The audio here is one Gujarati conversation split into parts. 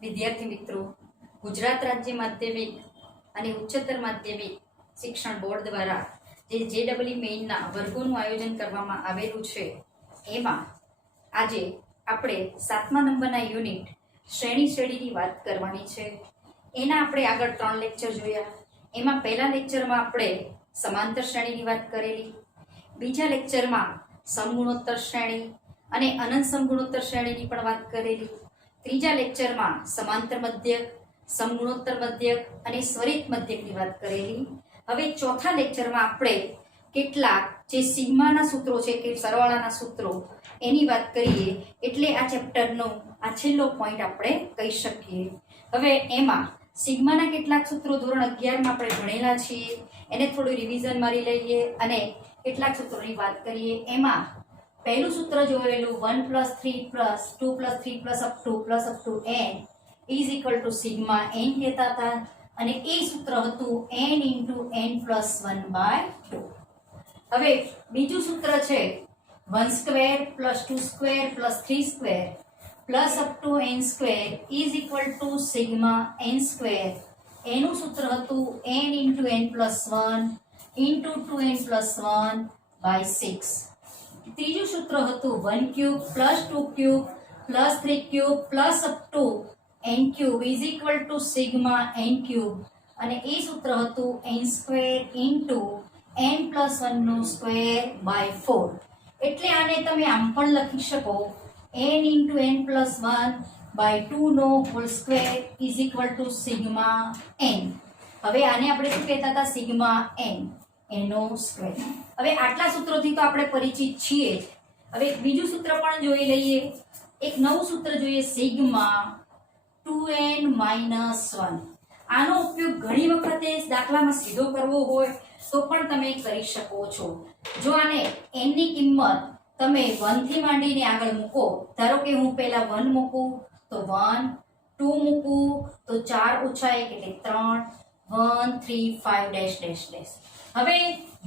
વિદ્યાર્થી મિત્રો, ગુજરાત રાજ્ય માધ્યમિક અને ઉચ્ચતર માધ્યમિક શિક્ષણ બોર્ડ દ્વારા જે JEE મેઇનના વર્ગોનું આયોજન કરવામાં આવેલું છે, એમાં આજે આપણે 7મા નંબરના યુનિટ શ્રેણીની વાત કરવાની છે. એના આપણે આગળ 3 લેક્ચર જોયા. એમાં પહેલા લેક્ચરમાં આપણે સમાંતર શ્રેણીની વાત કરેલી, બીજા લેક્ચરમાં સમગુણોત્તર શ્રેણી અને અનંત સમગુણોત્તર શ્રેણીની પણ વાત કરેલી, ત્રીજા લેક્ચરમાં સમાંતર મધ્યક, સમગુણોત્તર મધ્યક અને સ્વરિત મધ્યકની વાત કરેલી. હવે ચોથા લેક્ચરમાં આપણે કેટલાક જે સિગ્માના સૂત્રો છે કે સરવાળાના સૂત્રો એની વાત કરીએ, એટલે આ ચેપ્ટરનો આ છેલ્લો પોઈન્ટ આપણે કહી શકીએ. હવે એમાં સિગ્માના કેટલાક સૂત્રો ધોરણ 11માં આપણે ભણેલા છીએ, એને થોડું રિવિઝન મારી લઈએ અને કેટલાક સૂત્રોની વાત કરીએ. એમાં પહેલું સૂત્ર જોયેલું 1 + 3 + 2 + 3 + up to n is equal to sigma n કહેતા હતા, અને એ સૂત્ર હતું n × n + 1/2. હવે બીજું સૂત્ર છે 1² + 2² + 3² + up to n² is equal to sigma n². એનું સૂત્ર હતું n × n + 1 × 2n + 1/6. ત્રીજું સૂત્ર હતું 1³ + 2³ + 3³ + up to n³ is equal to sigma n³, અને એ સૂત્ર હતું n² × n + 1/2/4. એટલે આને તમે આમ પણ લખી શકો n × n + 1/2² is equal to sigma n. હવે આને આપણે શું કહેતા હતા? સિગ્મા n એનો સ્ક્વેર. હવે આટલા સૂત્રોથી તો આપણે પરિચિત છીએ જ. હવે બીજું સૂત્ર પણ જોઈ લઈએ. એક નવું સૂત્ર જોઈએ, સિગ્મા 2n - 1. આનો ઉપયોગ ઘણી વખતે દાખલામાં સીધો કરવો હોય તો પણ તમે કરી શકો છો. જો આને n ની કિંમત તમે 1 થી માંડીને આગળ મૂકો, ધારો કે હું પહેલા 1 મૂકું તો 1, 2 મૂકું તો 4 - 1 એટલે 3, 1 3 5 .. હવે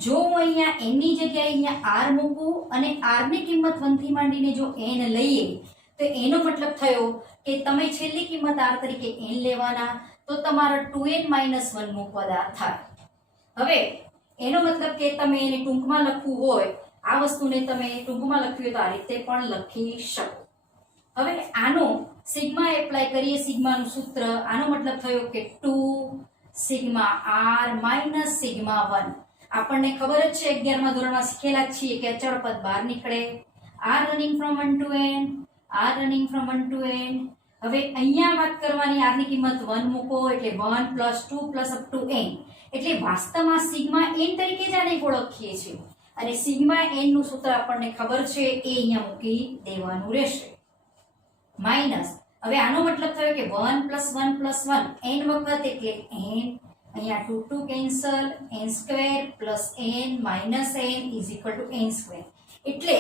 જો હું અહીંયા n ની જગ્યાએ અહીંયા r મૂકું અને r ની કિંમત 1 થી માંડીને જો n લઈએ, તો એનો મતલબ થયો કે તમે છેલ્લી કિંમત r તરીકે n લેવાના, તો તમારા 2n - 1 મૂકવાના થાય. હવે એનો મતલબ કે તમે એને ટૂંકમાં લખવું હોય, આ વસ્તુને તમે ટૂંકમાં લખવી હોય તો આ રીતે પણ લખી શકો. હવે આનો સિગ્મા એપ્લાય કરીએ, સિગ્માનું સૂત્ર. આનો મતલબ થયો કે 2 સિગ્મા r - સિગ્મા 1. આપણને ખબર જ છે, 11મા ધોરણમાં શીખેલા જ છીએ કે અચળ પદ બહાર નીકળે. r running from 1 to n, r running from 1 to n. હવે અહીંયા વાત કરવાની, r ની કિંમત 1 મૂકો એટલે 1 + 2 + up to n. એટલે વાસ્તવમાં સિગ્મા n તરીકે જ આને ઓળખીએ છીએ, અને સિગ્મા n નું સૂત્ર આપણને ખબર છે, એ અહીંયા મૂકી દેવાનું રહેશે. માઈનસ, હવે આનો મતલબ થયો કે 1 + 1 + 1 n વખત એટલે n. અહીંયા 2 2 cancel, n² + n - n is equal to n². એટલે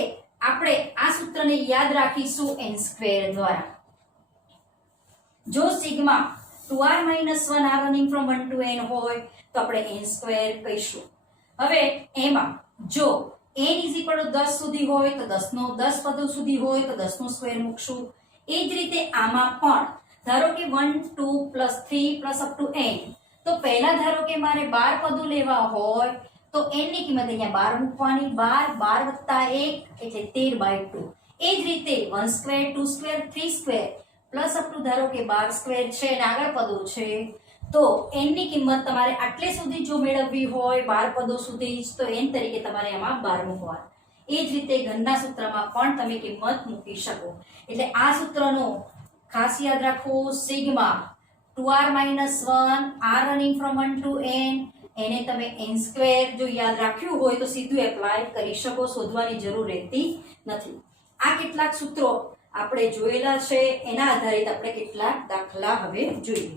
આપણે આ સૂત્રને યાદ રાખીશું n² દ્વારા. જો sigma 2r - 1 r running from 1 to n હોય તો આપણે n² કહીશું. હવે એમાં જો n = 10 સુધી હોય તો 10 પદો સુધી હોય તો 10² મૂકશું. એ જ રીતે આમાં પણ ધારો કે 1 2 + 3 + up to n, તો પહેલા ધારો કે મારે 12 પદો લેવા હોય તો n ની કિંમત અહીંયા 12 મૂકવાની. 12 + 1 એટલે 13/2. એ જ રીતે 1² 2² 3² + up to ધારો કે 12² છે અને આગળ પદો છે, તો n ની કિંમત તમારે આટલે સુધી જો મેળવવી હોય 12 પદો સુધી જ, તો n તરીકે તમારે આમાં 12 મૂકવાનું. એ જ રીતે ઘનના સૂત્રમાં પણ તમે કિંમત મૂકી શકો. એટલે આ સૂત્રનો ખાસ યાદ રાખો, sigma 2r - 1 r running from 1 to n, એને તમે n² જો યાદ રાખ્યું હોય તો સીધું એપ્લાય કરી શકો, શોધવાની જરૂર રહેતી નથી. આ કેટલાક સૂત્રો આપણે જોયેલા છે, એના આધારિત આપણે કેટલાક દાખલા હવે જોઈએ.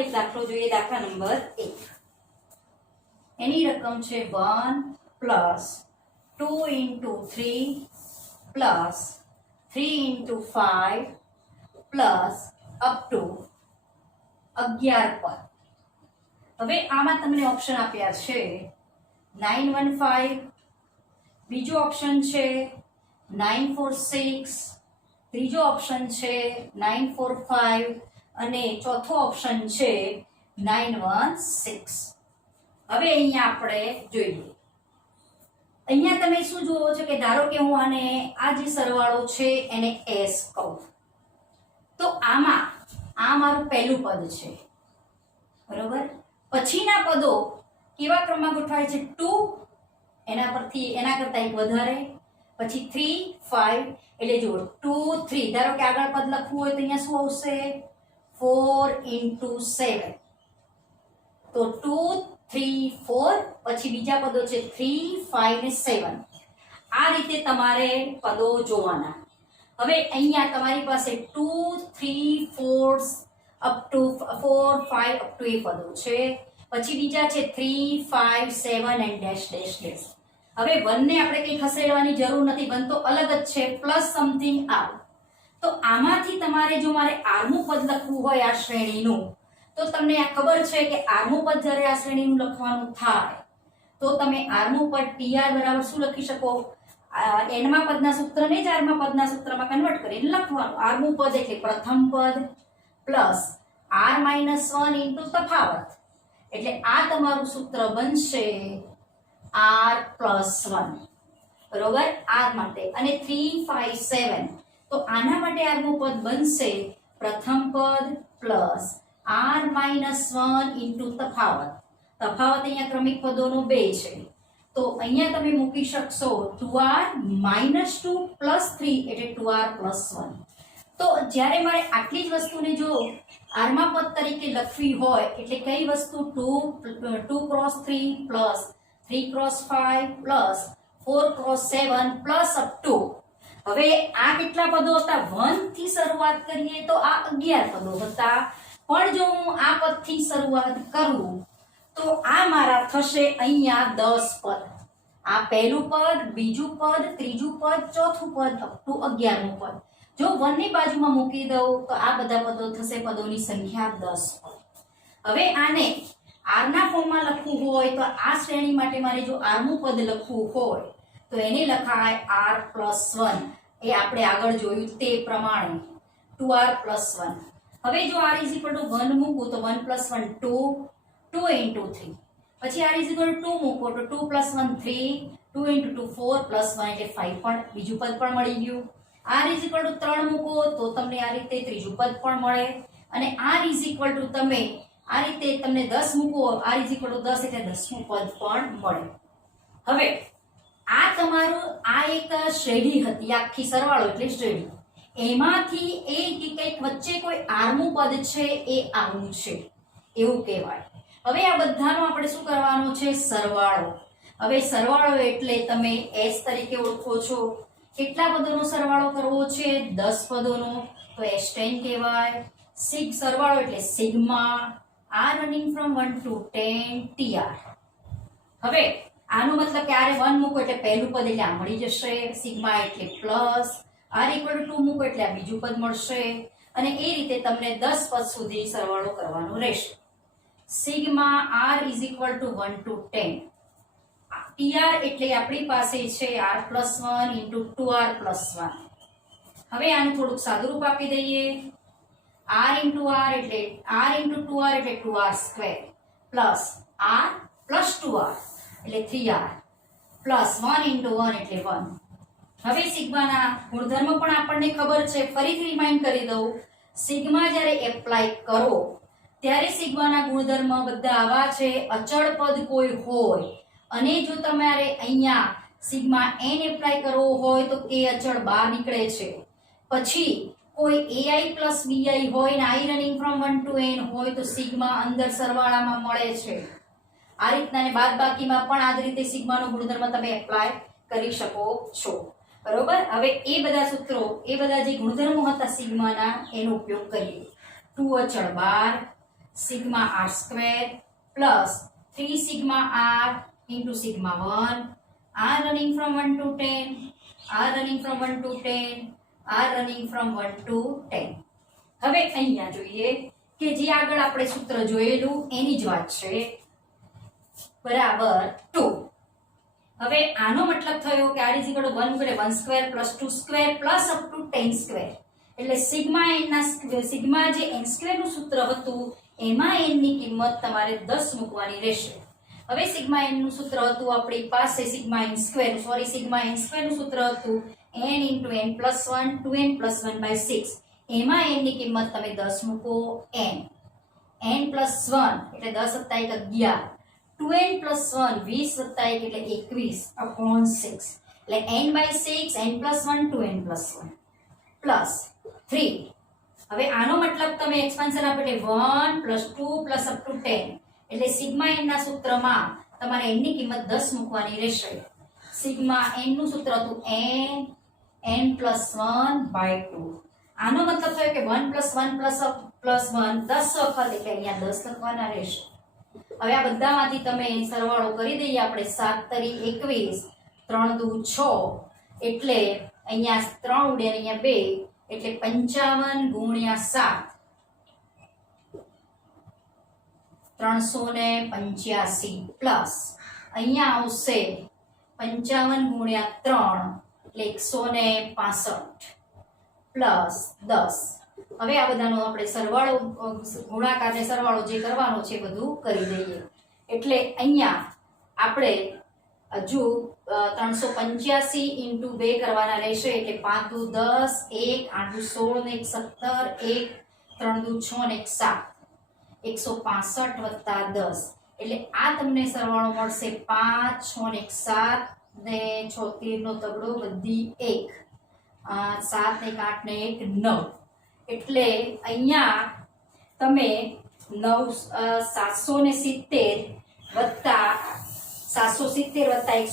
એક દાખલો જોઈએ, દાખલા નંબર 1. એની રકમ છે 1 + 2 × 3 + 3 × 5 + up to 11 પદ. હવે આમાં તમને ઓપ્શન આપ્યા છે 915, બીજો ઓપ્શન છે 946, ત્રીજો ઓપ્શન છે 945 અને ચોથો ઓપ્શન છે 916. હવે અહીંયા આપણે જોઈએ, અહીંયા તમે શું જુઓ છો કે ધારો કે હું આને આ જે સરવાળો છે એને s કહું, તો આમાં આ મારું પહેલું પદ છે, બરોબર. પછીના પદો કેવા ક્રમમાં ગોઠવાય છે? 2, એના પરથી એના કરતા એક વધારે, પછી 3, 5, એટલે જુઓ 2, 3. ધારો કે આગળ પદ લખવું હોય તો અહીંયા શું આવશે? 4 × 7. તો 2, 3, 4, પછી બીજા પદો છે 3, 5 ને 7. આ રીતે તમારે પદો જોવાના. હવે અહીંયા તમારી પાસે 2, 3, 4 અપ ટુ 4, 5 અપ ટુ એ પદો છે. પછી બીજા છે 3, 5, 7 એન્ડ ડેશ ડેશ ડેશ. હવે 1 ને આપણે કંઈ ખસેડવાની જરૂર નથી, 1 તો અલગ જ છે, પ્લસ સમથિંગ આર. તો આમાંથી તમારે જો મારે આરમું પદ લખવું હોય આ શ્રેણીનું, તો તમને આ ખબર છે કે આરમું પદ જ્યારે આ શ્રેણીનું લખવાનું થાય તો તમે આરમું પદ tr બરાબર શું લખી શકો? એનમાં પદના સૂત્રને જ આરમાં પદના સૂત્રમાં કન્વર્ટ કરીને લખવાનું. આરમું પદ એટલે પ્રથમ પદ પ્લસ r-1 ઇન્ટુ તફાવત, એટલે આ તમારું સૂત્ર બનશે r+1, બરોબર, r માટે. અને 3, 5, 7, તો આના માટે આરમું પદ બનશે પ્રથમ પદ પ્લસ r-1 ઇન્ટુ તફાવત. તફાવત અહીંયા ક્રમિક પદોનો 2 છે, તો અહીંયા તમે મૂકી શકશો 2r-2 પ્લસ 3 એટલે 2r+1. તો જ્યારે મારે આટલી જ વસ્તુને જો આરમા પદ તરીકે લખવી હોય એટલે કઈ વસ્તુ 2x3 plus 3x5 plus 4x7 plus up two, હવે આ કેટલા પદો હતા? 1 થી શરૂઆત કરીએ તો આ 11 પદો હતા, પણ જો હું આ પદથી શરૂઆત કરું તો આ મારા થશે અહીંયા 10 પદ. આ પહેલું પદ, બીજું પદ, ત્રીજું પદ, ચોથું પદ અપ ટુ 11મું પદ. જો 1 ની બાજુમાં મૂકી દઉં તો આ બધા પદો થશે, પદોની સંખ્યા 10 પદ. હવે આને r ના ફોર્મમાં લખવું હોય તો આ શ્રેણી માટે મારે જો આરમું પદ લખવું હોય તો એને લખાય r+1. એ આપણે આગળ જોયું તે પ્રમાણે 2r+1. હવે જો r = 1 મૂકું તો 1 + 1 2, 2 × 3. પછી r = 2 મૂકો તો 2 + 1 3, 2 × 2 4 + 1 એટલે 5, પણ બીજું પદ પણ મળી ગયું. r = 3 મૂકો તો તમને આ રીતે ત્રીજું પદ પણ મળે. અને r = તમે આ રીતે તમને 10 મૂકો, r = 10 એટલે 10મું પદ પણ મળે. હવે આ તમારું આ એક શ્રેણી હતી, આખી સરવાળો એટલે શ્રેણી. એમાંથી કંઈક વચ્ચે કોઈ આરમું પદ છે એ આવું છે એવું કહેવાય. હવે આ બધાનો આપણે શું કરવાનો છે? સરવાળો. હવે સરવાળો એટલે તમે s તરીકે ઓળખો છો. કેટલા પદોનો સરવાળો કરવો છે? 10 પદોનો, તો s10 કહેવાય. સરવાળો એટલે sigma r running from 1 to 10 tr. હવે આનો મતલબ કે r 1 મૂકો એટલે પહેલું પદ એટલે આ મળી જશે, સિગ્મા એટલે પ્લસ, r = 2 મૂકો એટલે આ બીજું પદ મળશે, અને એ રીતે તમને 10 પદ સુધી સરવાળો કરવાનો રહેશે. Sigma r = 1 to 10. tr એટલે આપણી પાસે છે r+1 × 2r+1. હવે આનું થોડુંક સાદું રૂપ આપી દઈએ. r × 2r એટલે 2r² પ્લસ r + 2r એટલે 3r પ્લસ 1 × 1 એટલે 1. હવે સિગ્માના ગુણધર્મ પણ આપણને ખબર છે, ફરીથી રિમાઇન્ડ કરી દઉં. સિગ્મા જ્યારે એપ્લાય કરો ત્યારે સિગ્માના ગુણધર્મ બધા આવા છે. અચળ પદ કોઈ હોય અને જો તમારે અહીંયા સિગ્મા n એપ્લાય કરવો હોય તો એ અચળ બહાર નીકળે છે. પછી કોઈ ai + bi હોય ને i running from 1 to n હોય તો સિગ્મા અંદર સરવાળામાં મળે છે. આ રીતના ને બાદબાકીમાં પણ આ જ રીતે સિગ્માનો ગુણધર્મ તમે એપ્લાય કરી શકો છો, બરોબર. હવે એ બધા સૂત્રો, એ બધા જે ગુણધર્મો હતા સિગ્માના, એનો ઉપયોગ કરીએ. 2 અચળ 12 sigma r² plus 3 sigma r into sigma 1, r running from 1 to 10, r running from 1 to 10, r running from 1 to 10. હવે અહીંયા જોઈએ કે જે આગળ આપણે સૂત્ર જોયેલું એની જ વાત છે, બરાબર 2. હવે આનો મતલબ થયો કે r = 1 એટલે 1 square plus 2 square plus up two 10 square, એટલે સિગ્મા n ના સિગ્મા જે n સ્ક્વેર નું સૂત્ર હતું એમાં n ની કિંમત તમારે 10 મૂકવાની રહેશે. હવે સિગ્મા n નું સૂત્ર હતું આપણી પાસે સિગ્મા n સ્ક્વેર નું સૂત્ર હતું n * n + 1 2n + 1/6, એમાં n ની કિંમત તમે 10 મૂકો. n + 1 એટલે 10 + 1 11, 2n + 1 20 + 1 એટલે 21/6, એટલે n/6 n + 1 2n + 1 પ્લસ 3. હવે આનો મતલબ તમે એક્સપાન્શન આપો એટલે 1 + 2 + અપ ટુ 10, એટલે સિગ્મા n ના સૂત્રમાં તમારે n ની કિંમત 10 મૂકવાની રહેશે. સિગ્મા n નું સૂત્ર હતું n + 1/2. આનો મતલબ થયો કે 1 + 1 + 1 10 વખત, એટલે અહીંયા 10 લખવાના રહેશે. હવે આ બધામાંથી તમે સરવાળો કરી દઈએ આપણે. 7 તરી 21, 3 દુ 6, એટલે અહીંયા 3 ઉડે અહીંયા 2, એટલે 55 × 7 385 પ્લસ અહીંયા આવશે 55 × 3 એટલે 165 પ્લસ 10. હવે આ બધાનો આપણે સરવાળો ગુણાકાર ને સરવાળો જે કરવાનો છે બધું કરી દઈએ. એટલે અહીંયા આપણે હજુ 385 × 2 કરવાના રહેશે, એટલે 5 દુ 10, 1 8 દુ 16 ને 1 17, 1 3 દુ 6 ને 1 7, 165 + 10, એટલે આ તમને સરવાળો મળશે 5 6 ને 1 7 ને 76 નો તગડો બધી 1, 7 1 8 ને 1 9, એટલે અહીંયા તમે 770 વત્તા 165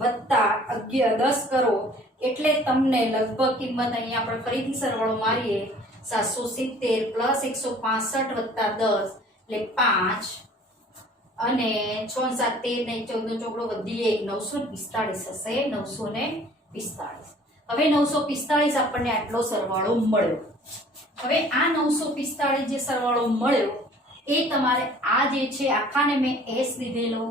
વત્તા 10 કરો, એટલે તમને લગભગ કિંમત અહીંયા આપણે ફરીથી સરવાળો મારીએ 770 + 165 વત્તા 10 એટલે 5 અને 6 7 13 ને 14 ચોકડો વધી 1 945 હશે. 945. હવે 945 આપણને આટલો સરવાળો મળ્યો. હવે આ 945 જે સરવાળો મળ્યો એ તમારે આ જે છે આખાને મેં s લીધેલો,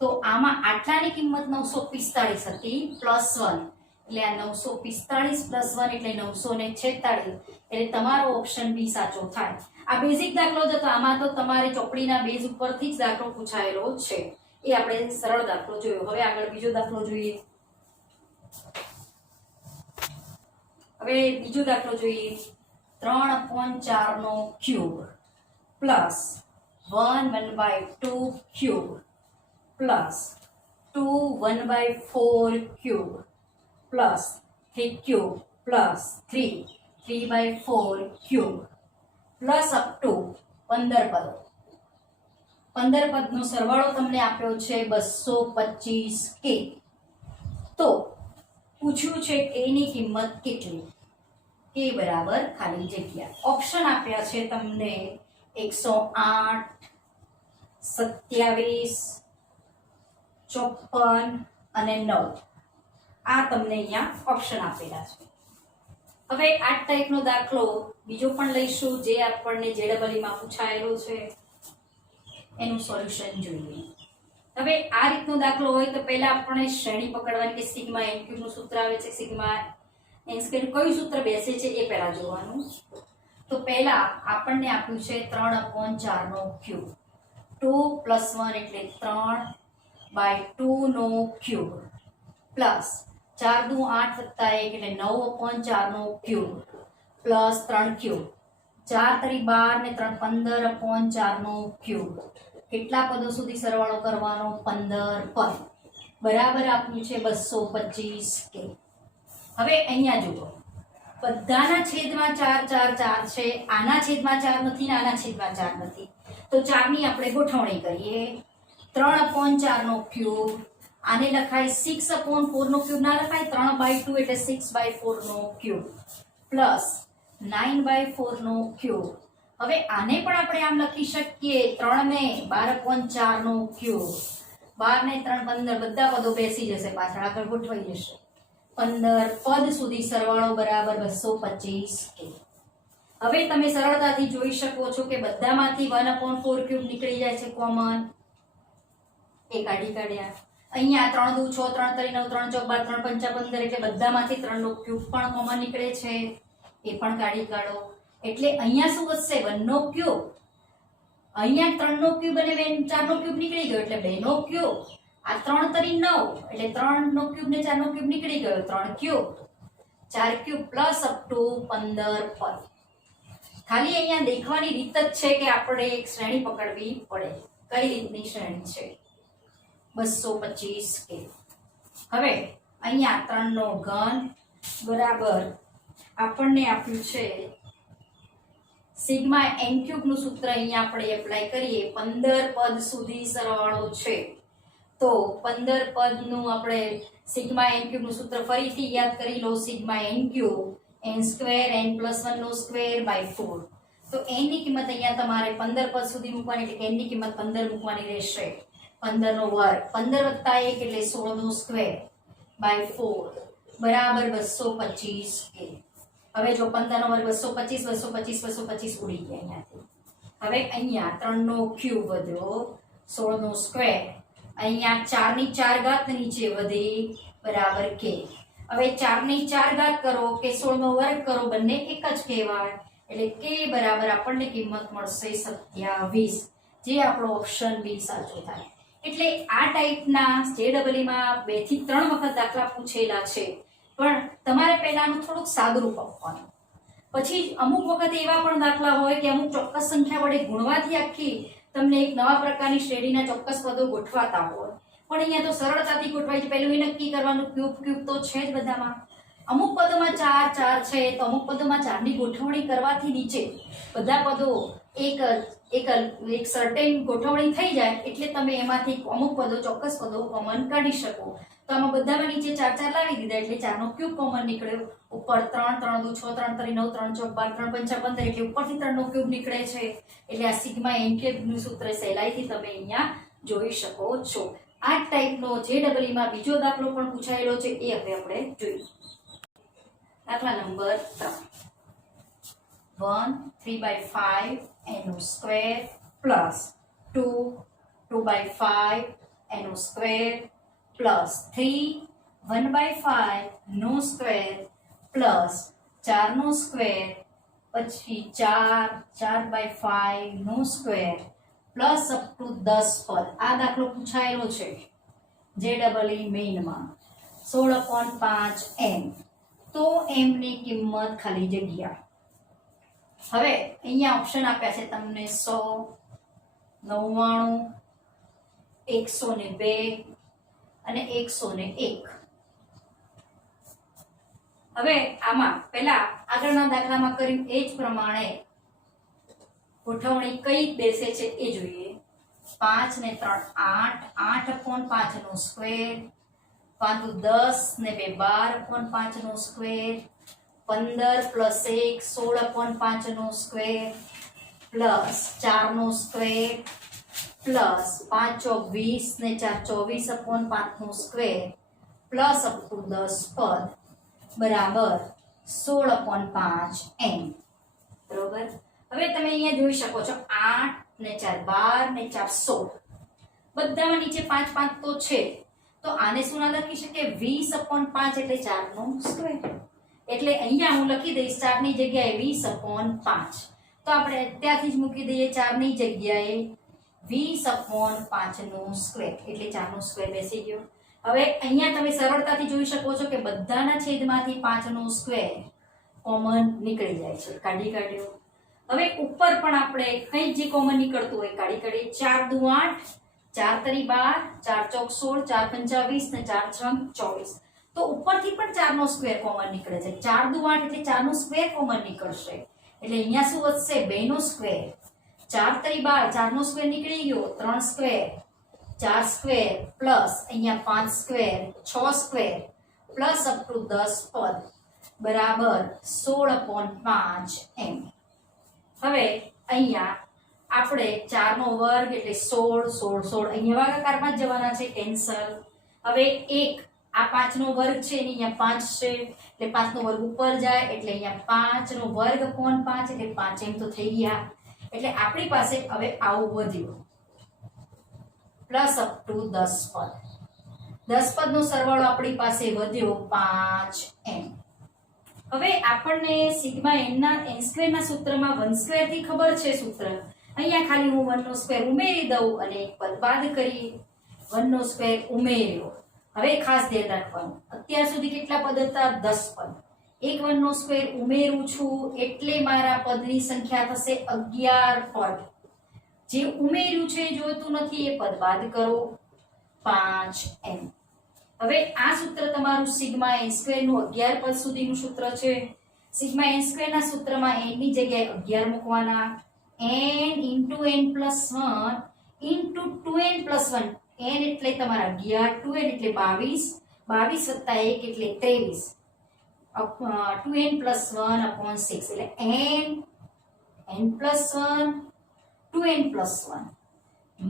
તો આમાં આટલાની કિંમત 945 હતી +1, એટલે આ 945 + 1 એટલે 946, એટલે તમારો ઓપ્શન બી સાચો થાય. આ બેઝિક દાખલો જ હતો, આમાં તો તમારે ચોપડીના બેઝ ઉપરથી જ દાખલો પૂછાયેલો છે, એ આપણે સરળ દાખલો જોયો. હવે આગળ બીજો દાખલો જોઈએ. હવે બીજો દાખલો જોઈએ. 3/4 નો cube plus 1/2 cube plus 2/1/4 cube plus 3 cube plus 3/4 cube plus up to 15 પદો. 15 પદનો સરવાળો તમને આપ્યો છે 225k. તો પૂછ્યું છે k ની કિંમત કેટલી? k બરાબર ખાલી જગ્યા. ઓપ્શન આપ્યા છે તમને 108, 27, 54 અને 9. આ તમને અહીંયા ઓપ્શન આપેલા છે. હવે આ ટાઈપનો દાખલો બીજો પણ લઈશું જે આપણને JEE માં પૂછાયેલો છે, એનું સોલ્યુશન જોઈએ. હવે આ રીતનો દાખલો હોય તો પહેલા આપણે શ્રેણી પકડવાની કે સિગ્મા n ક્યુબ નું સૂત્ર આવે છે, સિગ્મા n સ્ક્વેર કયું સૂત્ર બેસે છે એ પહેલા જોવાનું. તો પહેલા આપણને આપ્યું છે 3/4 નો ક્યુબ, 2 + 1 એટલે 3/2 નો ક્યુબ પ્લસ 4 દુ 8 વત્તા 1 એટલે 9/4 નો ક્યુબ પ્લસ 3 ક્યુબ, 4 તરી 12 ને 3 15/4 નો ક્યુબ. કેટલા પદો સુધી સરવાળો કરવાનો? 15 પદ. બરાબર આપ્યું છે 225k. હવે અહીંયા જુઓ, બધાના છેદમાં 4 4 4 છે, આના છેદમાં 4 નથી ને આના છેદમાં 4 નથી, તો 4 ની આપણે ગોઠવણી કરીએ. 3/4 નો ક્યુબ, આને લખાય 6/4 નો ક્યુબ ના લખાય, 3/2 એટલે 6/4 નો ક્યુબ પ્લસ 9/4 નો ક્યુબ. હવે આને પણ આપણે આમ લખી શકીએ 3 ને 12/4 નો ક્યુબ, 12 ને 3 15, બધા પદો બેસી જશે, પાછળ આગળ ગોઠવાઈ જશે. 15 પદ સુધી સરવાળો બરાબર 225k. હવે તમે સરળતાથી જોઈ શકો છો કે બધામાંથી 1/4 ક્યુબ નીકળી જાય છે કોમન, એ કાઢી કાઢ્યા. અહીંયા 3 દુ 6 3 તરી 9 3 ચોક 12 3 પંચા 15 એટલે બધામાંથી 3 નો ક્યુબ પણ કોમન નીકળે છે, એ પણ કાઢી કાઢો. એટલે અહીંયા શું વધશે? 1 નો ક્યુબ. અહીંયા 3 નો ક્યુબ અને 4 નો ક્યુબ નીકળી ગયો એટલે 2 નો ક્યુબ. આ 3 તરી 9 એટલે 3 નો ક્યુબ ને 4 નો ક્યુબ નીકળી ગયો, 3 cube. 4 cube plus up to 15 પદ. ખાલી અહીંયા દેખવાની રીત જ છે કે આપણે એક શ્રેણી પકડવી પડે. કઈ રીતની શ્રેણી છે? 225 કે. હવે અહીંયા 3 નો ઘન બરાબર આપણને આપ્યું છે સિગ્મા n ક્યુબ નું સૂત્ર અહીંયા આપણે એપ્લાય કરીએ. 15 પદ સુધી સરવાળો છે તો 15 પદ નું આપણે સિગ્મા n ક્યુબ નું સૂત્ર ફરીથી યાદ કરી લો. Sigma n cube n square n plus 1 નો સ્ક્વેર બાય 4. તો n ની કિંમત અહીંયા તમારે 15 પદ સુધી મૂકવાની એટલે n ની કિંમત 15 મૂકવાની રહેશે. 15 નો વર્ગ 15 વત્તા 1 એટલે 16 નો સ્ક્વેર બાય 4 બરાબર 225 કે. હવે જો 15 નો વર્ગ 225 225 ઉડી ગયા અહીંયાથી. હવે અહીંયા 3 નો ક્યુબ વધ્યો 16 નો સ્ક્વેર. અહીંયા 4 ની 4 ઘાત નીચે વધી બરાબર કે. હવે 4 ની 4 ઘાત કરો કે 16 નો વર્ગ કરો બંને એક જ કહેવાય એટલે કે બરાબર આપણને કિંમત મળશે 27, જે આપણો ઓપ્શન બી સાચો થાય. એટલે આ ટાઈપના JEE માં 2 થી 3 વખત દાખલા પૂછેલા છે, પણ તમારે પહેલાનું થોડુંક સાદું રૂપ આપવાનું. પછી અમુક વખત એવા પણ દાખલા હોય કે અમુક ચોક્કસ સંખ્યા વડે ગુણવાથી આખી તમને એક નવા પ્રકારની શ્રેણીના ચોક્કસ પદો ગોઠવાતા હોય, પણ અહીંયા તો સરળતાથી ગોઠવાય છે. પહેલું એ નક્કી કરવાનું ક્યુબ તો છે જ બધામાં. અમુક પદોમાં 4 4 છે તો અમુક પદોમાં 4 ની ગોઠવણી કરવાથી નીચે બધા પદો એક સર્ટેન ગોઠવણી થઈ જાય એટલે તમે એમાંથી અમુક પદો ચોક્કસ પદો કોમન કાઢી શકો. તો આમાં બધામાં નીચે 4 4 લાવી દીધા એટલે 4 નો ક્યુબ કોમન નીકળ્યો. ઉપર 3 3 દુ 6 3 તરી 9 3 ચોક 12 3 પંચા 15 એટલે ઉપરથી 3 નો ક્યુબ નીકળે છે. એટલે આ સિગ્મા n ક્યુબ નું સૂત્ર સહેલાઈથી તમે અહીંયા જોઈ શકો છો. આ ટાઈપનો JEE માં બીજો દાખલો પણ પૂછાયેલો છે, એ હવે આપણે જોઈએ. દાખલા number 3 1 3/5 n square plus 2 2/5 n square plus 3 1/5 નો સ્ક્વેર પ્લસ 4 નો સ્ક્વેર પછી 4 4/5 નો સ્ક્વેર પ્લસ અપ ટુ 10 પદ. આ દાખલો પૂછાયેલો છે JEE મેઇનમાં 16/5 m. તો m ની કિંમત ખાલી જગ્યા. હવે અહીંયા ઓપ્શન આપ્યા છે તમને 100 99 102 અને 101. હવે આમાં પહેલા આગળના દાખલામાં કર્યું એ જ પ્રમાણે ગોઠવણી કઈ બેસે છે એ જોઈએ. 5 ને 3 8 8/5 નો સ્ક્વેર 5 10 ને 2 12/5 નો સ્ક્વેર 15 પ્લસ 1 16/5 નો સ્ક્વેર પ્લસ 4 નો સ્ક્વેર પ્લસ 5 ચોક 20 ને 4 24/5 નો સ્ક્વેર પ્લસ અપ ટુ 10 પદ બરાબર 16/5 m. બરોબર. હવે તમે અહીંયા જોઈ શકો છો 8 ને 4 12 ને 4 16 બધામાં નીચે 5 5 તો છે. તો આને શું ના લખી શકે? 20/5 એટલે 4 નો સ્ક્વેર. એટલે અહીંયા હું લખી દઈશ 4 ની જગ્યાએ 20/5. તો આપણે ત્યાંથી જ મૂકી દઈએ 4 ની જગ્યાએ 20/5 નો સ્ક્વેર એટલે 4 નો સ્ક્વેર બેસી ગયો. હવે અહીંયા તમે સરળતાથી જોઈ શકો છો કે બધાના છેદમાંથી 5 નો સ્ક્વેર કોમન નીકળી જાય છે. કાઢી કાઢ્યો. હવે ઉપર પણ આપણે કંઈ જે કોમન નીકળતું હોય કાઢી કાઢીએ. 4 દુ 8 4 તરી 12 4 ચોક 16 4 પંચા 20 ને 4 છંગ 24. તો ઉપરથી પણ 4 નો સ્ક્વેર કોમન નીકળે છે. 4 દુ 8 એટલે 4 નો સ્ક્વેર કોમન નીકળશે. એટલે અહીંયા શું વધશે? 2 નો સ્ક્વેર. 4 તરી 12 4 નો સ્ક્વેર નીકળી ગયો. 3 સ્ક્વેર 4 સ્ક્વેર પ્લસ અહીંયા 5 square 6 square plus up two 10 પદ બરાબર 16/5 m. હવે અહીંયા આપણે 4 નો વર્ગ એટલે 16 16 16 અહીંયા ભાગાકારમાં જ જવાના છે, કેન્સલ. હવે 1 આ 5 નો વર્ગ છે એની અહીંયા 5 છે એટલે 5 નો વર્ગ ઉપર જાય એટલે અહીંયા 5 નો વર્ગ upon 5 એટલે 5 m તો થઈ ગયા. એટલે આપણી પાસે હવે આવું વધ્યું પ્લસ અપ ટુ 10 પદ. 10 પદનો સરવાળો આપણી પાસે વધ્યો 5n. હવે આપણને સિગ્મા n ના n સ્ક્વેર ના સૂત્રમાં 1 સ્ક્વેર થી ખબર છે સૂત્ર. અહીંયા ખાલી હું 1 નો સ્ક્વેર ઉમેરી દઉં અને એક પદ બાદ કરી 1 નો સ્ક્વેર ઉમેર્યો. હવે ખાસ ધ્યાન રાખવાનું, અત્યાર સુધી કેટલા પદ હતા? 10 પદ. એક 1 નો સ્ક્વેર ઉમેરું છું એટલે મારા પદની સંખ્યા થશે 11 પદ. જે ઉમેર્યું છે જોઈતું નથી એ પદ બાદ કરો, 5n. હવે આ સૂત્ર તમારું સિગ્મા n સ્ક્વેર નું 11 પદ સુધીનું સૂત્ર છે. સિગ્મા n સ્ક્વેર ના સૂત્રમાં n ની જગ્યાએ 11 મૂકવાના. n into n plus 1 into 2n plus 1. n એટલે તમારા 11, 2n એટલે 22, 22 વત્તા 1 એટલે 23. 2n plus 1 upon 6 એટલે n plus 1 2n plus 1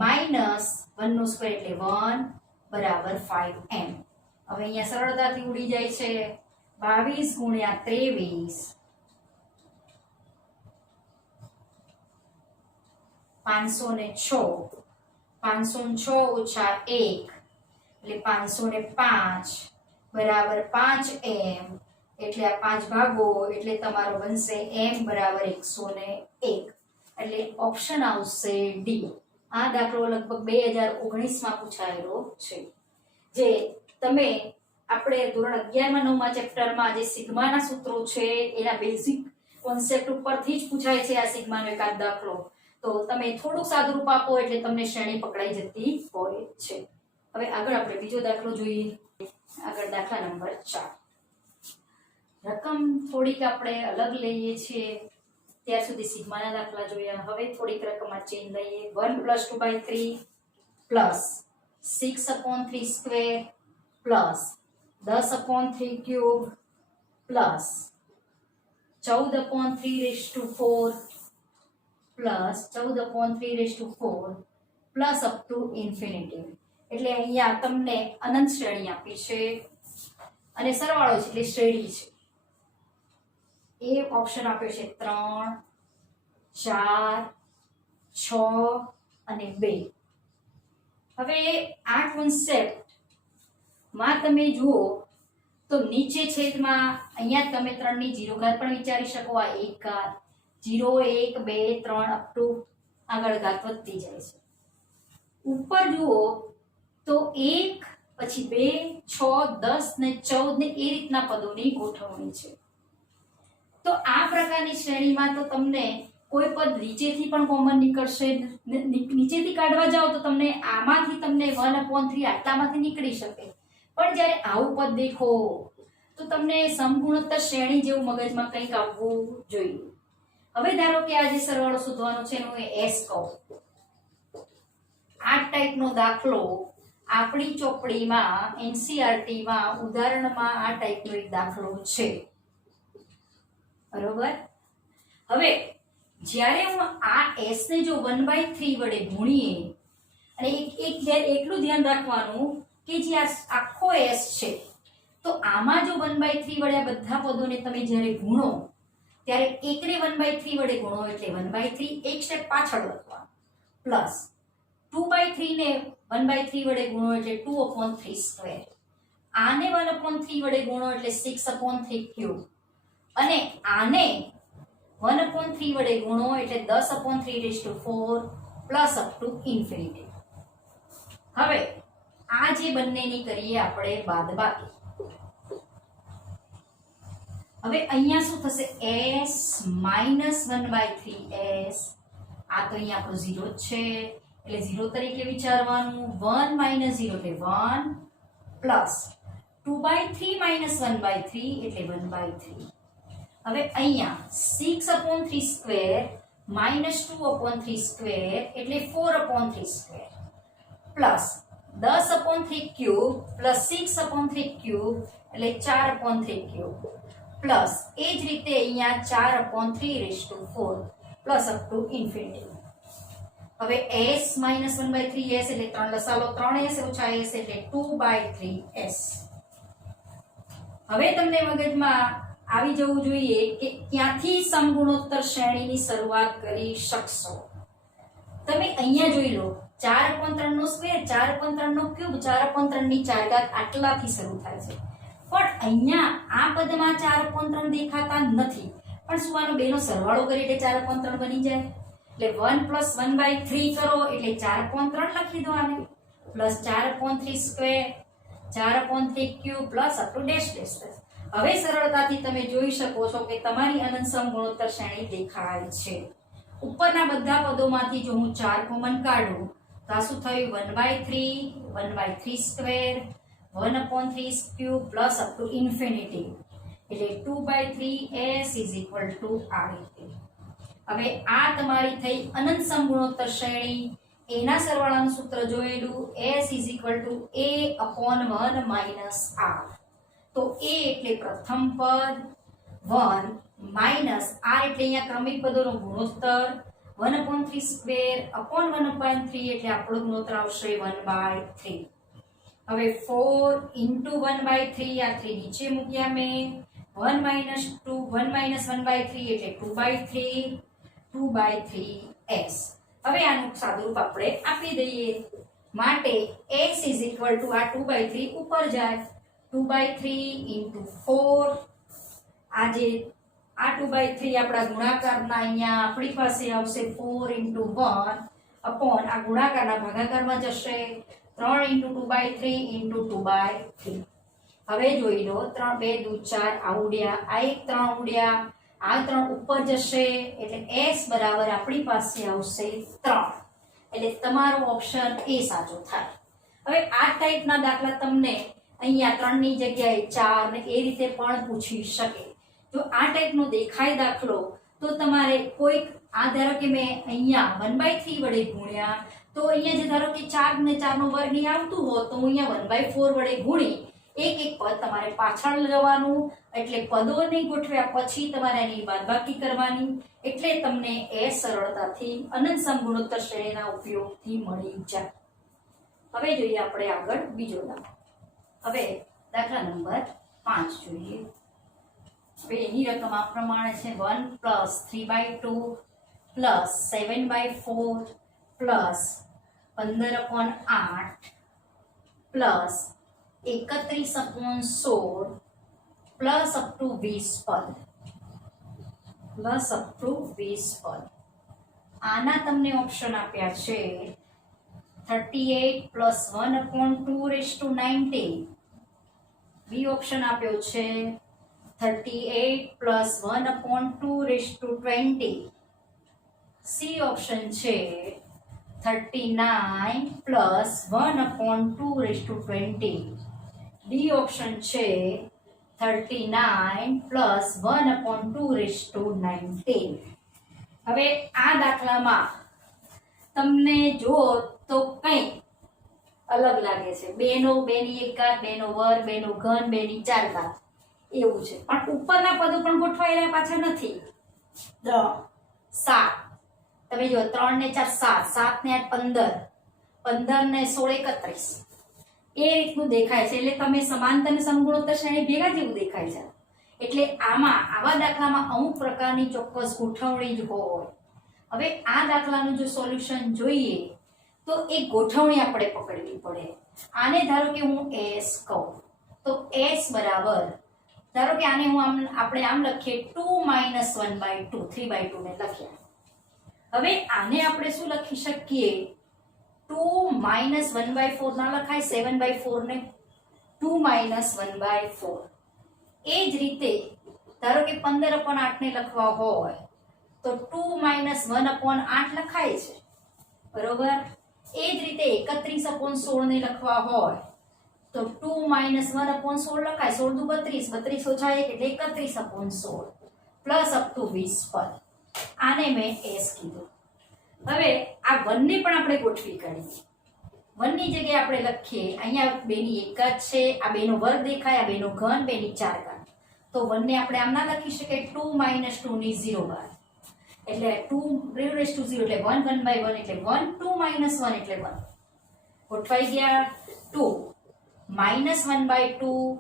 minus 1 નો સ્ક્વેર એટલે 1 બરાબર 5m. હવે અહીંયા સરળતાથી ઉડી જાય છે. 22 ગુણ્યા 23 506, 506 ઓછા 1 એટલે 505 બરાબર 5m. એટલે આ 5 ભાગો એટલે તમારો બનશે m બરાબર 101. એટલે ઓપ્શન આવશે ડી. આ દાખલો લગભગ 2019 માં પૂછાયેલો છે. જે તમે આપણે ધોરણ 11 માં 9 માં ચેપ્ટરમાં જે સિગ્માના સૂત્રો છે એના બેઝિક કોન્સેપ્ટ ઉપરથી જ પૂછાય છે આ સિગ્માનો એકાદ દાખલો. તો તમે થોડુંક સાદુરૂપ આપો એટલે તમને શ્રેણી પકડાઈ જતી હોય છે. હવે આગળ આપણે બીજો દાખલો જોઈએ. આગળ દાખલા નંબર 4. રકમ થોડીક આપણે અલગ લઈએ છીએ. ત્યાર સુધી સિગ્માના દાખલા જોયા. હવે થોડીક રકમમાં ચેન્જ લઈએ. 1 + 2/3 plus 6/3 square plus 10/3 cube plus 14/3 plus 14/3 plus up two infinity. એટલે અહીંયા તમને અનંત શ્રેણી આપી છે અને સરવાળો છે એટલે શ્રેણી છે. એ ઓપ્શન આપ્યો છે 3, 4, 6 અને 2. હવે આ કોન્સેપ્ટ માં તમે જુઓ તો નીચે છેદમાં અહીંયા તમે 3 ની 0 ઘાત પણ વિચારી શકો. આ 1 ઘાત 0, 1, 2, 3 અપ ટુ આગળ ઘાત વધતી જાય છે. ઉપર જુઓ તો 1 પછી 2, 6, 10 ને 14 ને એ રીતના પદોની ગોઠવણી છે. તો આ પ્રકારની શ્રેણીમાં તો તમને કોઈ પદ નીચેથી પણ કોમન નીકળશે. નીચેથી કાઢવા જાઓ તો તમને આમાંથી તમને 1/3 આટલામાંથી નીકળી શકે. પણ જ્યારે આવું પદ દેખો તો તમને સમગુણોત્તર શ્રેણી જેવું મગજમાં કંઈક આવવું જોઈએ. હવે ધારો કે આ જે સરવાળો શોધવાનો છે એનું s કહું. આ ટાઈપનો દાખલો આપણી ચોપડીમાં NCERT માં ઉદાહરણમાં આ ટાઈપનો એક દાખલો છે. બરોબર. હવે જ્યારે હું આ s ને જો 1/3 વડે ગુણીએ અને એટલું ધ્યાન રાખવાનું કે જે આ આખો s છે તો આમાં જો 1/3 વડે આ બધા પદોને તમે જ્યારે ગુણો ત્યારે એકને 1/3 વડે ગુણો એટલે 1/3 એક સ્ટેપ પાછળ લખવાનું પ્લસ 2/3 ને 1/3 વડે ગુણો એટલે 2/3 સ્ક્વેર. આને 1/3 વડે ગુણો એટલે 6/3 ક્યુબ અને આને 1/3 વડે ગુણો એટલે 10/3 પ્લસ અપ ટુ ઇન્ફિનિટી. હવે આ જે બંનેની કરીએ આપણે બાદબાકી. હવે અહીંયા શું થશે? s - 1/3s. આ તો અહીંયા આપણો 0 જ છે એટલે 0 તરીકે વિચારવાનું. 1 - 0 એટલે 1 પ્લસ 2/3 - 1/3 એટલે 1/3. હવે અહીંયા 6/3 સ્ક્વેર minus 2/3 સ્ક્વેર એટલે 4/3 square plus 10/3 cube plus 6/3 cube એટલે 4/3 ક્યુબ પ્લસ એ જ રીતે અહીંયા 4/3 પ્લસ અપ ટુ ઇન્ફિનિટી. હવે s - 1/3s એટલે 3 લસાલો 3s ઓછા s એટલે 2/3s. હવે તમને મગજમાં આવી જવું જોઈએ કે ક્યાંથી સમગુણોત્તર શ્રેણીની શરૂઆત કરી શકશો. તમે અહીંયા જોઈ લો 4/3 નો સ્ક્વેર, 4/3 નો ક્યુબ, 4/3 ની 4 ઘાત આટલાથી શરૂ થાય છે. પણ અહીંયા આ પદમાં 4/3 દેખાતા નથી. પણ શું આનો બેનો સરવાળો કરી એટલે 4/3 બની જાય? એટલે 1 + 1/3 કરો એટલે 4/3 લખી દો આને, plus 4/3 square, 4/3 cube plus up two dash dash dash. હવે સરળતાથી તમે જોઈ શકો છો કે તમારી અનંત સમ ગુણોત્તર શ્રેણી દેખાય છે. ઉપરના બધા પદોમાંથી જો હું 4 કોમન કાઢું તો આ શું થયું? 1/3, 1/3 square, 1/3 cube plus up two infinity, એટલે 2/3s = આ રીતે. હવે આ તમારી થઈ અનંત સમ ગુણોત્તર શ્રેણી. એના સરવાળાનું સૂત્ર જોયેલું, s = a/1 - r. તો a એટલે પ્રથમ પદ, 1 માઇનસ r એટલે અહીંયા ક્રમિક પદોનો ગુણોત્તર, 1/3 સ્ક્વેર અપોન 1/3 એટલે આપણો ગુણોત્તર આવશે 1/3. હવે 4 * 1/3, આ 3 નીચે મૂક્યા મેં, 1 - 2, 1 - 1/3 એટલે 2/3, 2/3s. હવે આનું સાદુરૂપ આપણે આપી દઈએ. માટે s = આ 2/3 ઉપર જાય, 2/3 * 4. આ 2/3 આપણા ગુણાકારના અહીંયા આપણી પાસે આવશે 4 * 1 અપોન આ ગુણાકારના ભાગાકારમાં જશે 3 * 2/3 * 2/3. હવે જોઈ લો, 3 2 દૂ 4 આ ઉડ્યા, આ એક 3 ઉડ્યા, આ 3 ઉપર જશે એટલે s બરાબર આપણી પાસે આવશે 3. એટલે તમારો ઓપ્શન એ સાચો થાય. હવે આ ટાઈપના દાખલા તમને અહીંયા 3 ની જગ્યાએ 4 ને એ રીતે પણ પૂછી શકે. જો આ ટાઈપનો દેખાય દાખલો તો તમારે કોઈક આ ધારો કે મેં અહીંયા 1/3 વડે ગુણ્યા, તો અહીંયા જે ધારો કે 4 ને 4 નો વર્ગ નહીં આવતું હોત તો હું અહીંયા 1/4 વડે ગુણી એક એક પદ તમારે પાછળ જવાનું, એટલે પદોને ગોઠવ્યા પછી તમારે એની બાદબાકી કરવાની, એટલે તમને એ સરળતાથી અનંત સમ ગુણોત્તર શ્રેણીના ઉપયોગથી મળી જાય. હવે જોઈએ આપણે આગળ બીજો દાખલો. હવે દાખલા નંબર 5 જોઈએ. હવે એની રકમ આ પ્રમાણે છે, 1 + 3/2 + 7/4 + 15/8 + 31/16 પ્લસ અપ ટુ 20 પદ, પ્લસ અપ ટુ 20 પદ. આના તમને ઓપ્શન આપ્યા છે 38 + 1/2 બી ઓપ્શન આપ્યો છે 38 + 1/2 સી ઓપ્શન છે 39 + 1/2 ડી ઓપ્શન છે 39 + 1/2 હવે આ દાખલામાં તમને જો તો કંઈ અલગ લાગે છે, 2 ની 1 ઘાત, 2 નો વર્ગ, 2 નો ઘન, 2 ની 4 ઘાત એવું છે. પણ ઉપરના પદો પણ ગોઠવાયેલા પાછા નથી. 3 7 તમે જો 3 ને 4 7, 7 ને 8 15, 15 ને 16 31 એ રીતનું દેખાય છે. એટલે તમે સમાંતર અને સમગુણોત્તર શ્રેણી ભેગા જેવું દેખાય છે. એટલે આવા દાખલામાં અમુક પ્રકારની ચોક્કસ ગોઠવણી જ હોય. હવે આ દાખલાનું જો સોલ્યુશન જોઈએ તો એક ગોઠવણી આપણે પકડવી પડે. આને ધારો કે હું s કહું તો s બરાબર, ધારો કે આને હું આપણે આમ લખીએ 2 - 1/2, 3/2 ને લખ્યા. હવે આને આપણે શું લખી શકીએ? 2 - 1/4 ના લખાય, 7/4 ને 2 - 1/4. એ જ રીતે ધારો કે 15/8 ને લખવા હોય તો 2 - 1/8 લખાય છે, બરોબર. એ જ રીતે 31/16 ને લખવા હોય તો 2 - 1/16 લખાય, 16 દુ 32, 32 ઓછા 1 એટલે 31/16 પ્લસ અપ ટુ 20 પદ. આને મેં s કીધું. હવે આ 1 ને પણ આપણે ગોઠવી કાઢીએ. 1 ની જગ્યાએ આપણે લખીએ, અહીંયા 2 ની 1 ઘાત છે, આ 2 નો વર્ગ દેખાય, આ 2 નો ઘન, 2 ની 4 ઘાત. તો 1 ને આપણે આમ ના લખી શકીએ 2 - 2 ની 0 ઘાત, એટલે 2 raised to 0 એટલે 1, 1/1 એટલે 1, 2 - 1 એટલે 1. ગોઠવાઈ ગયા. 2 - 1/2,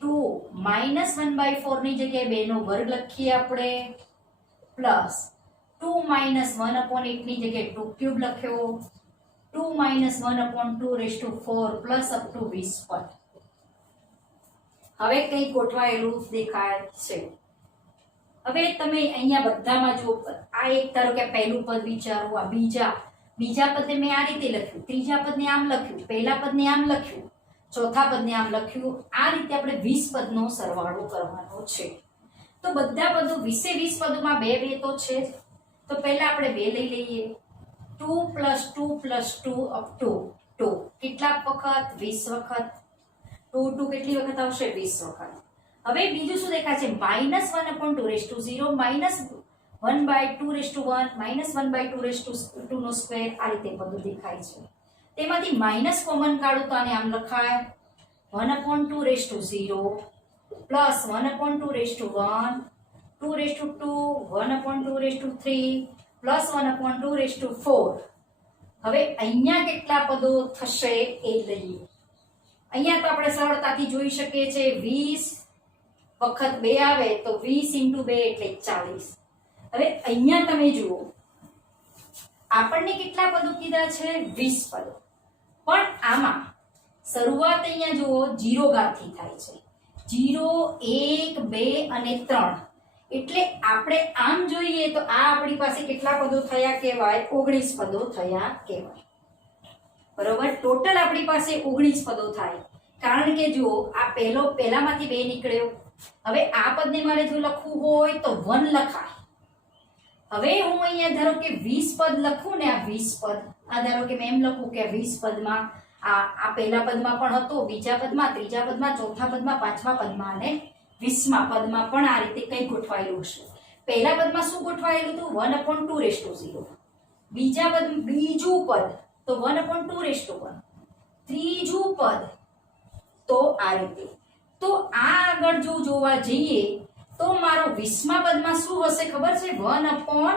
2 - 1/4 ની જગ્યાએ 2 નો વર્ગ લખીએ આપણે, પ્લસ 2 - 1/8 ની જગ્યાએ 2 ક્યુબ લખ્યો, 2 minus 1 upon 2 raised to 4 plus up to 20 પદ. હવે કંઈ ગોઠવાયેલું દેખાય છે. હવે તમે અહીંયા બધામાં જો આ એક ધારો કે પહેલું પદ વિચારો, આ બીજા પદને મેં આ રીતે લખ્યું, ત્રીજા પદને આમ લખ્યું, પહેલા પદને આમ લખ્યું, ચોથા પદને આમ લખ્યું. આ રીતે આપણે 20 પદનો સરવાળો કરવાનો છે. તો બધા પદો 20 પદોમાં બે બે તો છે જ. તો પહેલા આપણે બે લઈ લઈએ. 2 plus 2 plus 2 up to 2 કેટલા વખત? 20 વખત. 2 2 કેટલી વખત આવશે? 20 વખત. હવે બીજું શું દેખાય છે? -1 upon 2 raised to 0 minus 1 by 2 raised to 1 minus 1 by 2 raised to 2 નો સ્ક્વેર. આ રીતે બધું દેખાય છે. તેમાંથી માઇનસ કોમન કાઢો તો આને આમ લખાય 1 upon 2 raised to 0 plus 1 upon 2 raised to 1 2 raised to 2 1 upon 2 raised to 3 plus 1 upon 2 raised to 4. હવે અહીંયા કેટલા પદો થશે એ લઈએ. અહીંયા તો આપણે સરળતાથી જોઈ શકીએ છીએ 20 વખત 2 આવે તો 20 into 2 એટલે 40. હવે અહીંયા તમે જુઓ આપણને કેટલા પદો કીધા છે? 20 પદો. પણ આમાં શરૂઆત અહીંયા જુઓ 0 ઘાતથી થાય છે. 0 1 2 અને 3 એટલે આપણે આમ જોઈએ તો આ આપણી પાસે કેટલા પદો થયા કહેવાય? 19 પદો થયા કહેવાય. બરોબર. ટોટલ આપણી પાસે 19 પદો થાય. કારણ કે જુઓ આ પહેલામાંથી 2 નીકળ્યો. હવે આ પદને મારે જો લખવું હોય તો 1 લખાય. હવે હું અહીંયા ધારો કે 20 પદ લખું ને, આ 20 પદ, આ ધારો કે મેં એમ લખું કે 20 પદમાં આ પહેલા પદમાં પણ હતો, બીજા પદમાં, ત્રીજા પદમાં, ચોથા પદમાં, પાંચમા પદમાં અને 20મા પદમાં પણ આ રીતે કંઈ ગોઠવાયેલું હશે. પહેલા પદમાં શું ગોઠવાયેલું હતું? 1 upon 2 raised to 0. બીજું પદ તો 1 upon 2 raised to 1. ત્રીજું પદ તો આ રીતે. તો આ આગળ જો જોવા જઈએ તો મારો 20મા પદમાં શું હશે ખબર છે? 1 upon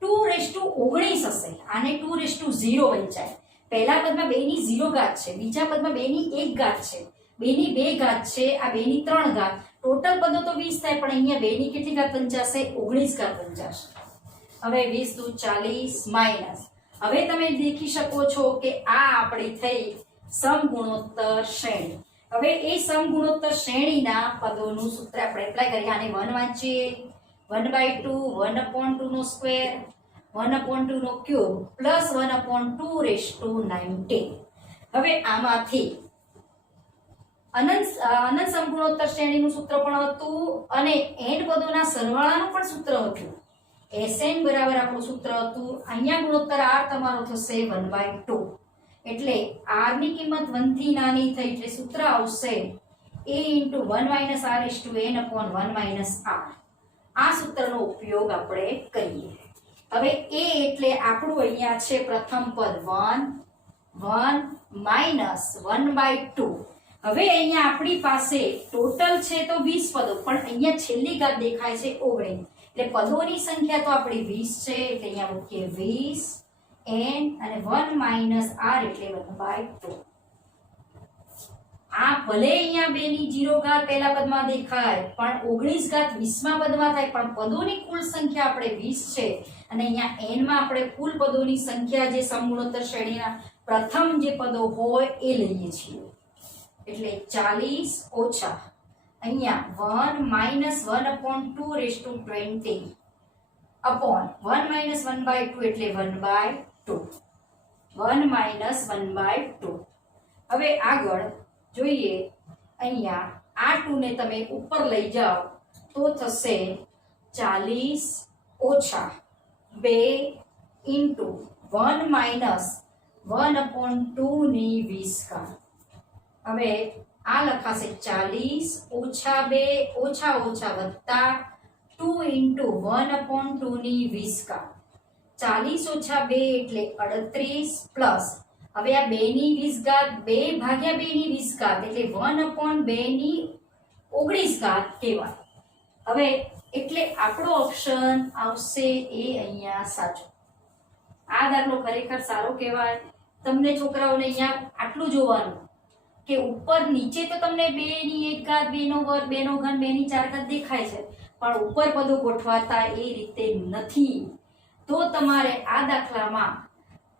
2 raised to 19 હશે. આને 2 raised to 0 વંચાય. પહેલા પદમાં 2 ની 0 ઘાત છે, બીજા પદમાં 2 ની 1 ઘાત છે, 2 ની 2 ઘાત છે, આ 2 ની 3 ઘાત. ટોટલ પદો તો 20 થાય, પણ અહીંયા 2 ની કેટલી ઘાત વંચાશે? 19 ઘાત વંચાશે. હવે 20 દુ 40 માઇનસ. હવે તમે દેખી શકો છો કે આ આપણી થઈ સમગુણોત્તર શ્રેણી. હવે એ સમગુણોત્તર શ્રેણીના પદોનું સૂત્ર આપણે એપ્લાય કરીએ. આને 1 વાંચીએ. 1/2 1 upon 2 નો સ્ક્વેર 1 upon 2 નો cube plus 1 upon 2 raised to 19. હવે આમાંથી અનંત સમગુણોત્તર શ્રેણીનું સૂત્ર પણ હતું અને n પદોના સરવાળાનું પણ સૂત્ર હતું. Sn બરાબર આપણું સૂત્ર હતું. અહીંયા ગુણોત્તર r તમારો થશે 1/2. એટલે r ની કિંમત 1 થી નાની થઈ એટલે સૂત્ર આવશે a into 1 minus r is to n upon 1 minus r. આ સૂત્રનો ઉપયોગ આપણે કરીએ. હવે a એટલે આપણું અહીંયા છે પ્રથમ પદ 1 minus 1/2. હવે અહીંયા આપણી પાસે ટોટલ છે તો 20 પદો, પણ અહીંયા છેલ્લી ઘાત દેખાય છે 19. એટલે પદોની સંખ્યા તો આપણી 20 છે, એટલે અહીંયા મૂકીએ 20 n અને 1 minus r એટલે 1/2. આ ભલે અહીંયા 2 ની 0 ઘાત પહેલા પદમાં દેખાય, પણ 19 ઘાત 20મા પદમાં થાય, પણ પદોની કુલ સંખ્યા આપણે 20 છે અને અહીંયા n માં આપણે કુલ પદોની સંખ્યા જે સમગુણોત્તર શ્રેણીના પ્રથમ જે પદો હોય એ લઈએ છીએ. એટલે 40 ઓછા અહીંયા 1 minus 1 upon 2 raised to 20 upon 1 minus 1/2 એટલે 1/2. 1 minus 1/2. હવે આગળ જોઈએ. અહીંયા આ 2 ને તમે ઉપર લઈ જાઓ તો થશે 40 ઓછા 2 into 1 minus 1 upon 2 ની 20 ઘાત. હવે આ લખાશે 40 ઓછા 2 ઓછા ઓછા વત્તા 2 into 1 upon 2 ની 20 ઘાત. 40 ઓછા 2 એટલે 38 પ્લસ હવે આ 2 ની 20 ઘાત 2 ભાગ્યા 2 ની 20 ઘાત એટલે 1 upon 2 ની 19 ઘાત કહેવાય. હવે એટલે આપણો ઓપ્શન આવશે એ અહીંયા સાચો. આ દાખલો ખરેખર સારો કહેવાય. તમને છોકરાઓને અહીંયા આટલું જોવાનું કે ઉપર નીચે તો તમને 2 ની 1 ઘાત 2 નો વર્ગ 2 નો ઘન 2 ની 4 ઘાત દેખાય છે, પણ ઉપર પદો ગોઠવાતા એ રીતે નથી. તો તમારે આ દાખલામાં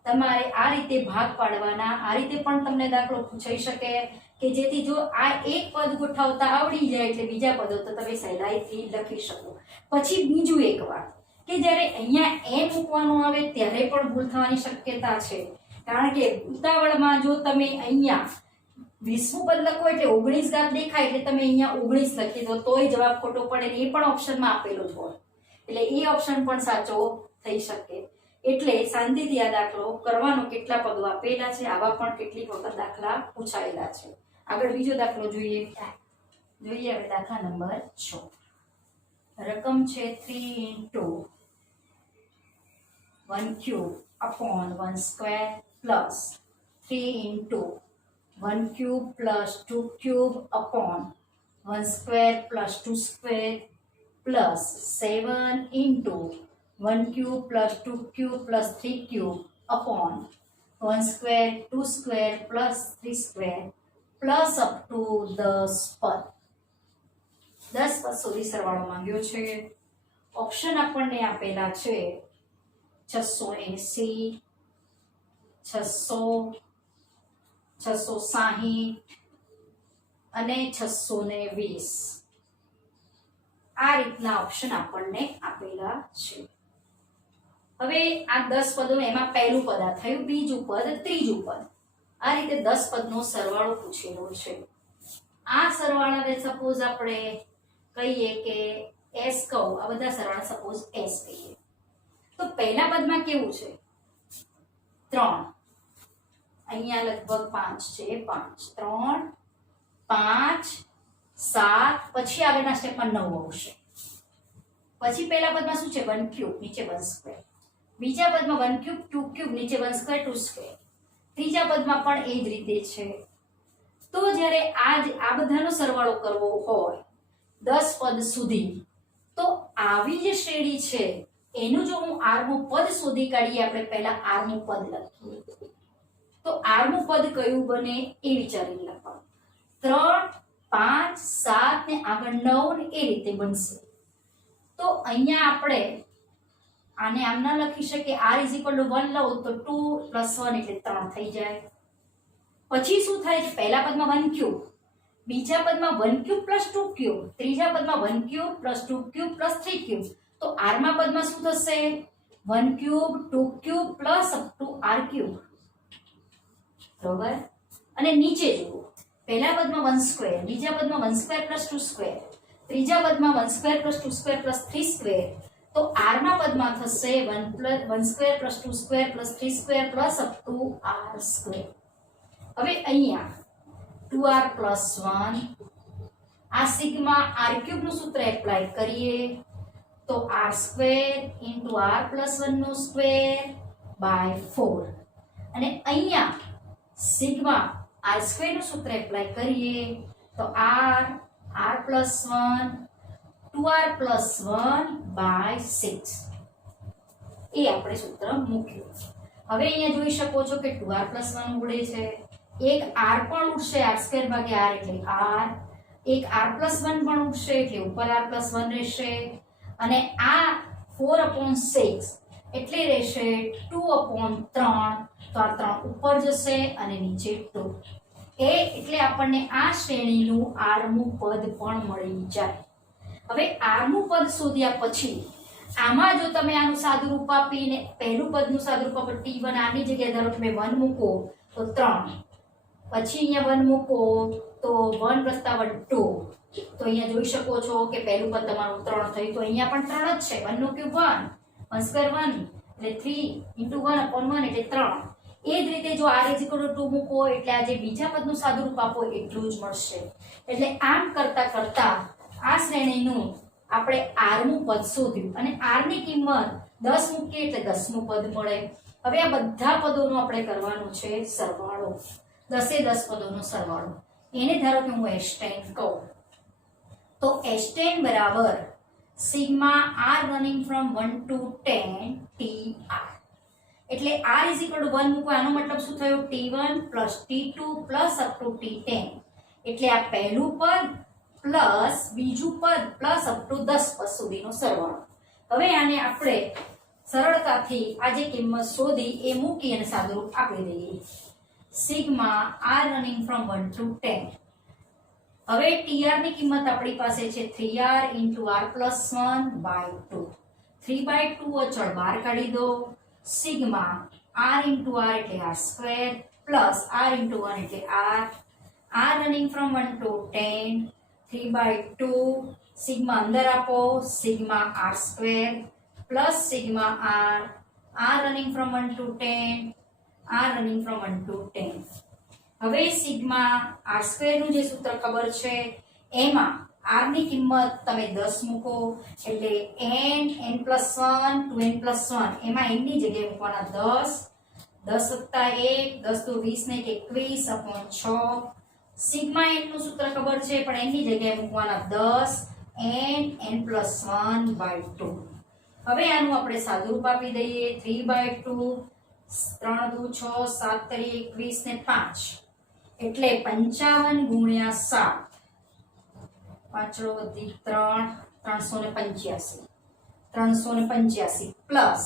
તમારે આ રીતે ભાગ પાડવાના. આ રીતે પણ તમને દાખલો પૂછાઈ શકે કે જેથી જો આ એક પદ ગોઠવતા આવડી જાય એટલે બીજા પદો તો તમે સહેલાઈથી લખી શકો. પછી બીજું એક વાત કે જ્યારે અહીંયા n મૂકવાનું આવે ત્યારે પણ ભૂલ થવાની શક્યતા છે, કારણ કે ઉતાવળમાં જો તમે અહીંયા 20મું પદ લખો એટલે 19 ઘાત દેખાય એટલે તમે અહીંયા 19 લખી દો તોય જવાબ ખોટો પડે ને એ પણ ઓપ્શનમાં આપેલો જ હોય એટલે એ ઓપ્શન પણ સાચો થઈ શકે. એટલે શાંતિથી આ દાખલો કરવાનો. કેટલા પદો આપેલા છે, આવા પણ કેટલીક વખત દાખલા પૂછાયેલા છે. આગળ બીજો દાખલો જોઈએ. હવે દાખલા નંબર 6. રકમ છે 3 * 1 cube upon 1 square plus 3 * 1 cube plus 2 cube upon 1 square plus 2 square plus 7 * 1 cube plus 2 cube plus 3 cube upon 1 square 2 square plus 3 square plus up to 10 પદ. 10 પદ સુધી સરવાળો માંગ્યો છે. ઓપ્શન આપણને આપેલા છે 680, 600, 660 અને 620. આ રીતના ઓપ્શન આપણને આપેલા છે. હવે આ 10 પદો એમાં પહેલું પદ આ થયું, બીજું પદ, ત્રીજું પદ, આ રીતે 10 પદનો સરવાળો પૂછેલો છે. આ સરવાળાને સપોઝ આપણે કહીએ કે s કહું, આ બધા સરવાળા સપોઝ s કહીએ તો પહેલા પદમાં કેવું છે 3, અહીંયા લગભગ 5 છે, 5 3 5 7, પછી આગળના સ્ટેપમાં 9 આવશે. પછી પહેલા પદમાં શું છે 1 ક્યુબ, નીચે 1 સ્ક્વેર. બીજા પદમાં 1 ક્યુબ 2 ક્યુબ, નીચે 1 સ્ક્વેર 2 સ્ક્વેર. ત્રીજા પદમાં પણ એ જ રીતે છે. તો જ્યારે આ બધાનો સરવાળો કરવો હોય 10 પદ સુધી તો આવી જે શ્રેણી છે એનું જો હું આરમું પદ શોધી કાઢીએ, આપણે પહેલા આરમું પદ લખીએ તો આરમું પદ કયું બને એ વિચારીને લખવાનું. 3 5 7 ને આગળ 9 ને એ રીતે બનશે. તો અહીંયા આપણે આને આમ ના લખી શકીએ. r = 1 લઉં તો 2 + 1 એટલે 3 થઈ જાય. પછી શું થાય છે પહેલા પદમાં 1 ક્યુબ, બીજા પદમાં 1 ક્યુબ + 2 ક્યુબ, ત્રીજા પદમાં 1 ક્યુબ + 2 ક્યુબ + 3 ક્યુબ. તો r માં પદમાં શું થશે 1 cube 2 cube + up to r cube. બરાબર. અને નીચે જુઓ, પહેલા પદમાં 1 સ્ક્વેર, બીજા પદમાં 1 સ્ક્વેર + 2 સ્ક્વેર, ત્રીજા પદમાં 1 સ્ક્વેર + 2 સ્ક્વેર + 3 સ્ક્વેર. તો r માં પદમાં થશે 1 square + 2 square + 3 square + up to r square. હવે અહીંયા 2r + 1 આ સિગ્મા r ક્યુબ નું સૂત્ર એપ્લાય કરીએ તો r સ્ક્વેર * r + 1 નો સ્ક્વેર / 4. અને અહીંયા સિગ્મા r સ્ક્વેર નું સૂત્ર એપ્લાય કરીએ તો r + 1 2r + 1 / 6 એ આપણે સૂત્ર મૂક્યું. હવે અહીંયા જોઈ શકો છો કે 2r + 1 ઉડે છે, એક r પણ ઉડશે, r² / r એટલે r, એક r + 1 પણ ઉડશે એટલે ઉપર r + 1 રહેશે, અને આ 4/6 એટલે રહેશે 2/3. તો આ 3 ઉપર જશે અને નીચે 2. એટલે આપણને આ શ્રેણીનું આરમું પદ પણ મળી જાય. હવે આરમું પદ શોધ્યા પછી આમાં જો તમે આનું સાદુરૂપ આપીને પહેલું પદનું સાદુરૂપ આપો t1, આની જગ્યાએ ધારો કે 1 મૂકો તો 3, પછી અહીંયા 1 મૂકો તો 1 + 1 2. તો અહીંયા જોઈ શકો છો કે પહેલું પદ તમારું 3 થયું, તો અહીંયા પણ 3 જ છે. 1 નો ક્યુબ 1, 1² 1 એટલે 3 * 1/1 એટલે 3. એ જ રીતે જો r = 2 મૂકો એટલે આ જે બીજા પદનું સાદુરૂપ આપો એટલું જ મળશે. એટલે આમ કરતા કરતા આ શ્રેણીનું આપણે આરમું પદ શોધ્યું અને r ની કિંમત 10 મૂકીએ એટલે 10મું પદ મળે. હવે આ બધા પદોનો આપણે કરવાનો છે સરવાળો, 10 એ 10 પદોનો સરવાળો. એને ધારો કે હું s10 કહું તો s10 બરાબર sigma r running from 1 to 10 tr. એટલે r = 1 મૂકો, આનો મતલબ શું થયો t1 + t2 + up to t10. એટલે આ પહેલું પદ પ્લસ બીજું પદ પ્લસ up to 10 પદ સુધીનો સરવાળો. હવે આને આપણે સરળતાથી આ જે કિંમત શોધી એ મૂકી અને સાદુરૂપ આપી દઈએ. Sigma R running from 1 to 10. હવે tr ની કિંમત આપણી પાસે છે 3r * r + 1 / 2. 3/2 અચળ બહાર કાઢી દો. સિગ્મા r * r એટલે r² પ્લસ r * 1 એટલે r. r running from 1 to 10. 3/2 sigma અંદર આપો. Sigma r² plus sigma r. r running from 1 to 10. r running from 1 to 10. હવે સિગ્મા r² નું જે સૂત્ર ખબર છે એમાં r ની કિંમત તમે 10 મૂકો એટલે n n + 1 2n + 1 એમાં n ની જગ્યાએ મૂકવાના 10. 10 + 1 10 * 20 ને 21/6. સિગ્મા n નું સૂત્ર ખબર છે પણ n ની જગ્યાએ મૂકવાના 10 n n + 1/2. હવે આનું આપણે સાદુરૂપ આપી દઈએ. 3/2 3 દુ 6 7 તરી 21 ને 5 એટલે 55 × 7 5 વધી 3 385 385 પ્લસ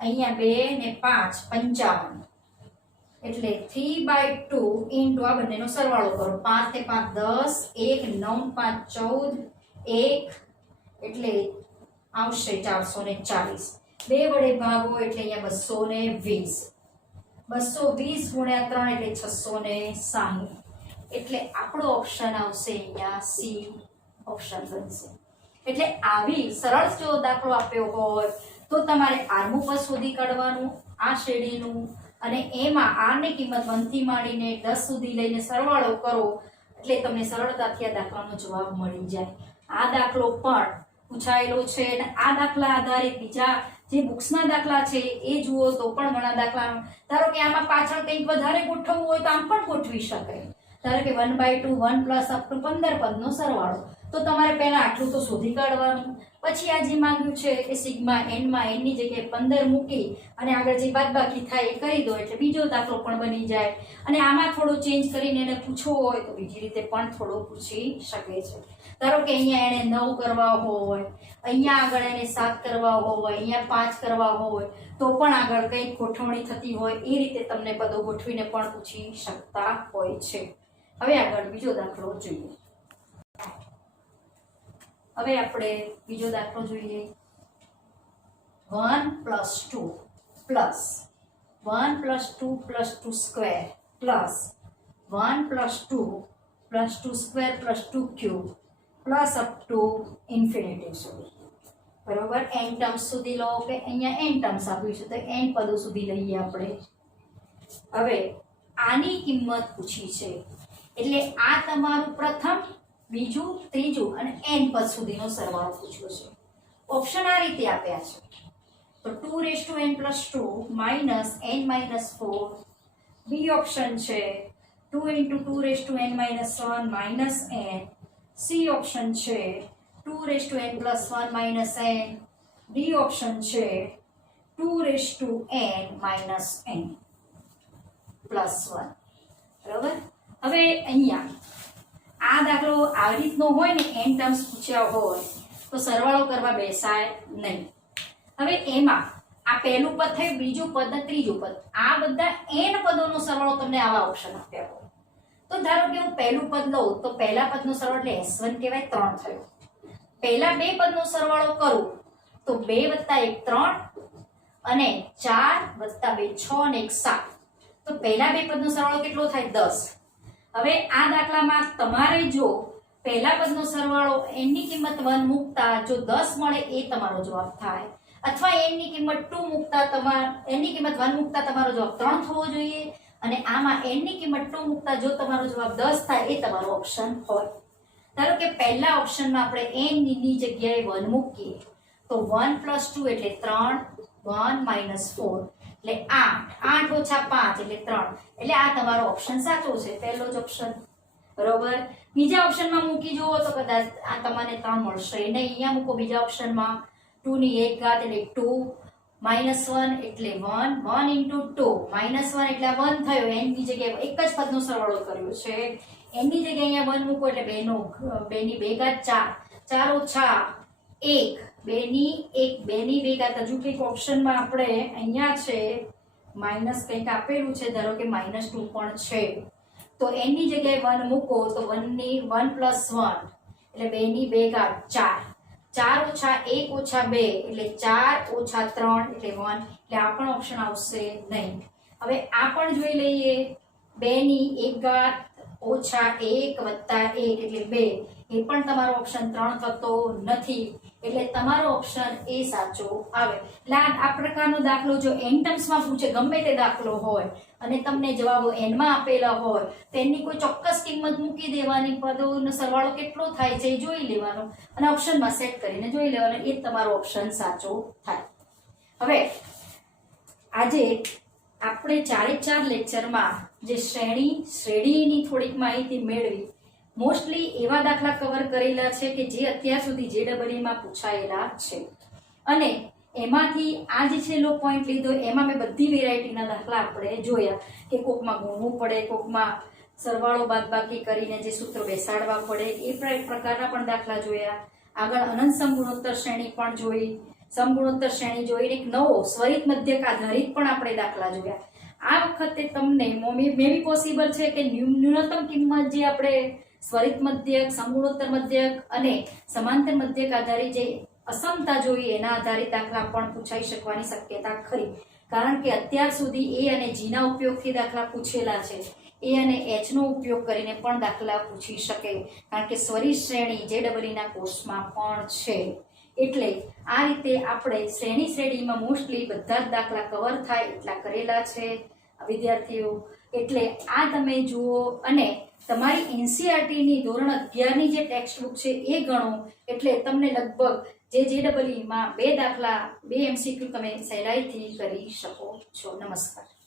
અહીંયા 2 ને 5 55 એટલે 3/2 * આ બંનેનો સરવાળો કરો. 5 ને 5 10 1 9 5 14 1 એટલે આવશે 440. 2 વડે ભાગો એટલે અહીંયા 220. 220 × 3 એટલે 660. એટલે આપણો ઓપ્શન આવશે અહીંયા સી ઓપ્શન બનશે. એટલે આવી સરળ જો દાખલો આપ્યો હોય તો તમારે આરમું પદ શોધી કાઢવાનું આ શ્રેણીનું અને એમાં r ની કિંમત 1 થી માંડીને 10 સુધી લઈને સરવાળો કરો એટલે તમને સરળતાથી આ દાખલાનો જવાબ મળી જાય. આ દાખલો પણ પૂછાયેલો છે અને આ દાખલા આધારિત બીજા જે બુક્સના દાખલા છે એ જુઓ તો પણ ઘણા દાખલા ધારો કે આમાં પાછળ કંઈક વધારે ગોઠવવું હોય તો આમ પણ ગોઠવી શકાય. ધારો કે 1/2 1 પ્લસ અપ ટુ 15 પદનો સરવાળો તો તમારે પહેલા આટલું તો શોધી કાઢવાનું. પછી આ જે માંગ્યું છે એ સિગ્મા n માં n ની જગ્યાએ 15 મૂકી અને આગળ જે બાદબાકી થાય એ કરી દો એટલે બીજો દાખલો પણ બની જાય. અને આમાં થોડો ચેન્જ કરીને એને પૂછવો હોય તો બીજી રીતે પણ થોડો પૂછી શકે છે. ધારો કે અહીંયા એને 9 કરવા હોય, અહીંયા આગળ એને 7 કરવા હોય, અહીંયા 5 કરવા હોય તો પણ આગળ કંઈક ગોઠવણી થતી હોય એ રીતે તમને પદો ગોઠવીને પણ પૂછી શકતા હોય છે. હવે આગળ બીજો દાખલો જોઈએ. હવે આપણે બીજો દાખલો જોઈએ. 1 + 2 plus 1 + 2 + 2 square plus 1 + 2 + 2 square + 2 cube plus up two infinity સુધી. બરોબર. n ટર્મ્સ સુધી લો કે અહીંયા n ટર્મ્સ આપ્યું છે તો n પદો સુધી લઈએ આપણે. હવે આની કિંમત પૂછી છે એટલે આ તમારું પ્રથમ બીજું ત્રીજું અને n પદ સુધીનો સરવાળો પૂછ્યો છે. ઓપ્શન આ રીતે આપ્યા છે તો 2n + 2 - n - 4. બી ઓપ્શન છે 2 × 2n - 1 - n. સી ઓપ્શન છે 2n + 1 - n. ડી ઓપ્શન છે 2n - n + 1. બરાબર. હવે અહીંયા આ દાખલો આ રીતનો હોય ને n ટર્મ્સ પૂછ્યા હોય તો સરવાળો કરવા બેસાય નહીં. હવે એમાં આ પહેલું પદ થયું, બીજું પદ ને ત્રીજું પદ, આ બધા n પદોનો સરવાળો તમને આવા ઓપ્શન આપ્યા હોય તો ધારો કે હું પહેલું પદ લઉં તો પહેલા પદનો સરવાળો એટલે s1 કહેવાય 3 થયો. પહેલા બે પદનો સરવાળો કરું તો 2 + 1 3 અને 4 + 2 6 અને 1 7. તો પહેલા બે પદનો સરવાળો કેટલો થાય 10. હવે આ દાખલામાં તમારે જો પહેલા પદનો સરવાળો n ની કિંમત 1 મૂકતા જો 10 મળે એ તમારો જવાબ થાય અથવા n ની કિંમત 2 મૂકતા n ની કિંમત 1 મૂકતા તમારો જવાબ 3 થવો જોઈએ અને આમાં n ની કિંમત 2 મૂકતા જો તમારો જવાબ 10 થાય એ તમારો ઓપ્શન હોય. ધારો કે પહેલા ઓપ્શનમાં આપણે n ની જગ્યાએ 1 મૂકીએ તો 1 + 2 એટલે 3 1 - 4 એટલે 8 8 - 5 એટલે 3 એટલે આ તમારો ઓપ્શન સાચો છે, પહેલો જ ઓપ્શન. બરોબર. બીજા ઓપ્શનમાં મૂકી જુઓ તો કદાચ આ તમને 3 મળશે નહીં. અહીંયા મૂકો બીજા ઓપ્શનમાં 2 ની 1 ઘાત એટલે 2 -1 એટલે 1 1 × 2 -1 એટલે આ 1 થયો. n ની જગ્યાએ એક જ પદનો સરવાળો કર્યો છે. n ની જગ્યાએ અહીંયા 1 મૂકો એટલે 2 ની 2 ઘાત 4 4 - એક, બેની બે ઘાત. હજુ કંઈક ઓપ્શનમાં આપણે અહીંયા છે માઇનસ કંઈક આપેલું છે, ધારો કે -2 પણ છે, તો n ની જગ્યાએ 1 મૂકો તો 1 + 1 એટલે 2 ની 2 ઘાત 4. 4 ઓછા 1 ઓછા 2 એટલે 4 ઓછા 3 એટલે 1, એટલે આ પણ ઓપ્શન આવશે નહીં. હવે આ પણ જોઈ લઈએ, 2 ની 1 ઘાત ઓછા 1 વત્તા 1 એટલે 2, એ પણ તમારો ઓપ્શન 3 થતો નથી, એટલે તમારો ઓપ્શન એ સાચો આવે. એટલે આ પ્રકારનો દાખલો જો n ટર્મ્સમાં પૂછે, ગમે તે દાખલો હોય અને તમને જવાબો n માં આપેલા હોય તો એની કોઈ ચોક્કસ કિંમત મૂકી દેવાની, પદોનો સરવાળો કેટલો થાય છે એ જોઈ લેવાનો અને ઓપ્શનમાં સેટ કરીને જોઈ લેવાનો, એ તમારો ઓપ્શન સાચો થાય. હવે આજે આપણે 4 લેક્ચરમાં જે શ્રેણીની થોડીક માહિતી મેળવી, મોસ્ટલી એવા દાખલા કવર કરેલા છે કે જે અત્યાર સુધી JEE માં પૂછાયેલા છે, અને એમાંથી આ જે છેલ્લો પોઈન્ટ લીધો એમાં મેં બધી વેરાયટીના દાખલા આપણે જોયા કે કોકમાં ગુણવું પડે, કોકમાં સરવાળો બાદબાકી કરીને જે સૂત્રો બેસાડવા પડે, એ પ્રકારના પણ દાખલા જોયા. આગળ અનંત સમગુણોત્તર શ્રેણી પણ જોઈ, સમગુણોત્તર શ્રેણી જોઈને એક નવો સ્વરિત મધ્યક આધારિત પણ આપણે દાખલા જોયા. આ વખતે તમને મે બી પોસિબલ છે કે ન્યૂનતમ કિંમત જે આપણે સ્વરિત મધ્યક, સમગુણોત્તર મધ્યક અને સમાંતર મધ્યક આધારિત જે અસમતા જોઈ એના આધારિત દાખલા પણ પૂછાઈ શકવાની શક્યતા ખરી, કારણ કે અત્યાર સુધી A અને G ના ઉપયોગથી દાખલા પૂછેલા છે. A અને H નો ઉપયોગ કરીને પણ દાખલા પૂછી શકે, કારણ કે સ્વરિત શ્રેણી JEE ના કોર્સમાં પણ છે. એટલે આ રીતે આપણે શ્રેણીમાં મોસ્ટલી બધા જ દાખલા કવર થાય એટલા કરેલા છે વિદ્યાર્થીઓ. એટલે આ તમે જુઓ અને તમારી NCERT ની ધોરણ 11 ની જે ટેક્સ્ટ બુક છે એ ગણો, એટલે તમને લગભગ જે JEE માં 2 દાખલા 2 MCQ તમે સહેલાઈથી કરી શકો છો. નમસ્કાર.